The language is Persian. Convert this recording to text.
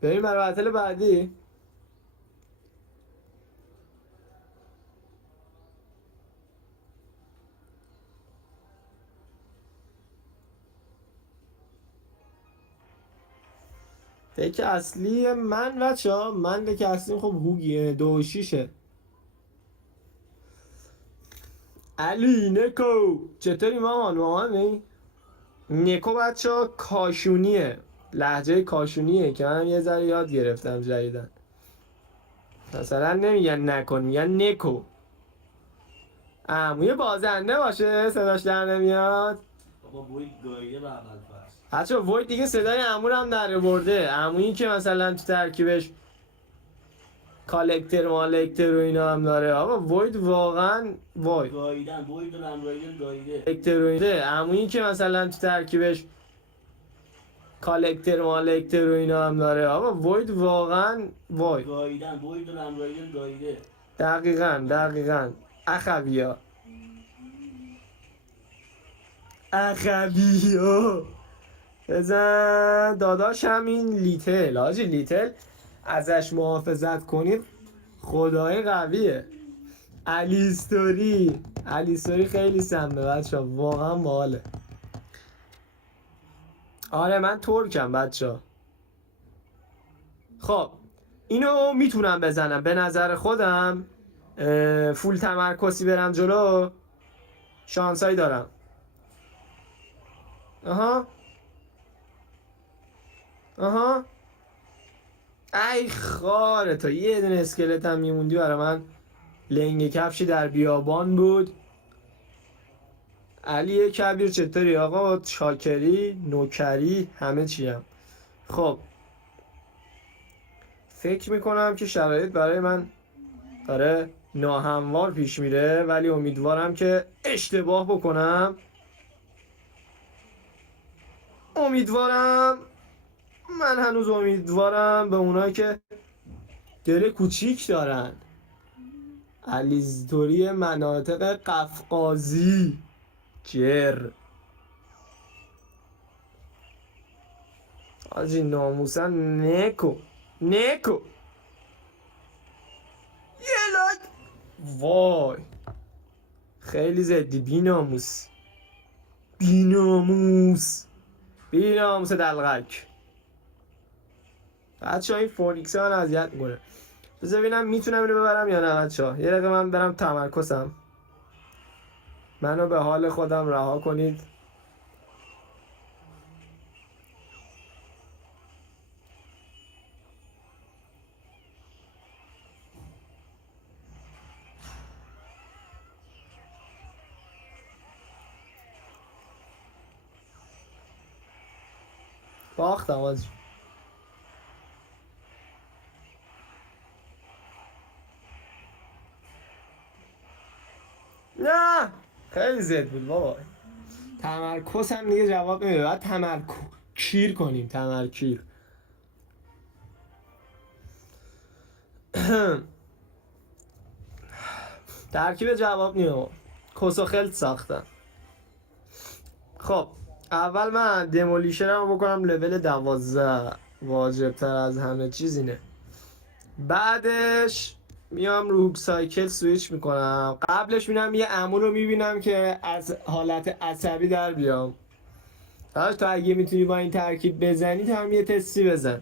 بریم برای بتل بعدی. دک اصلی من بچه ها، من دک اصلی خب هوگیه 2 و 6. علی نکو چطوری مامان؟ نیکو بچه ها کاشونیه، لحجه کاشونیه که منم یه ذره یاد گرفتم جدیدن. مثلا نمیگن نکن، میگن نکو. عموی بازنده باشه صداش در نمیاد. بابا بوی گاییده به اول فصل. بچه وید دیگه صدای عمو هم در برده. عمویی که مثلا تو ترکیبش کالکتر مالکتر و اینا هم داره. آقا وید واقعا وید گاییدن بوی دارم رایدن گاییده. کالکتر و اینا. عمویی که مثلا تو ترکیبش کالکتر مالکتر و اینا هم داره. آقا وید واقعا وید گاییدن بوی دارم رایدن گاییده. دقیقاً اخویا بزن داداش. همین لیتل حاجی، لیتل ازش محافظت کنید خدای قویه. علی استوری خیلی سمه بچه ها، واقعا باحاله. آره من ترکم بچه ها. خب اینو میتونم بزنم به نظر خودم. فول تمرکزی برم جلو شانسایی دارم. آها ای خاره تا یه دونه اسکلت هم میموندی برای من. لنگ کفشی در بیابان بود. علی کبیر چطوری آقا؟ شاکری نوکری همه چیم. خب فکر میکنم که شرایط برای من داره ناهموار پیش میره، ولی امیدوارم که اشتباه بکنم. من هنوز امیدوارم به اونایی که دل کوچیک دارن. علیزدوری مناطق قفقازی جر آجی ناموسن. نکو یه لاک. وای خیلی زدی بیناموس دلغک. بچه ها این فونیکس ها من اذیت میکنه. بذار ببینم میتونم اینو ببرم یا نه بچه ها. یه دقیقه من برم تمرکزم. منو به حال خودم رها کنید. باختم آجی. نه خیلی زد بود بابا. تمرکز هم دیگه جواب نمیده. باید کیر کنیم تمرکیر. ترکیب جواب نیو کسو خیلی ساختن. خب اول من دمولیشنم بکنم لول 12. واجب تر از همه چیز اینه. بعدش میام رو هوک سایکل سویچ میکنم. قبلش میرم یه عمو رو میبینم که از حالت عصبی در بیام. داداش تو اگه میتونی با این ترکیب بزنی تو هم یه تستی بزن.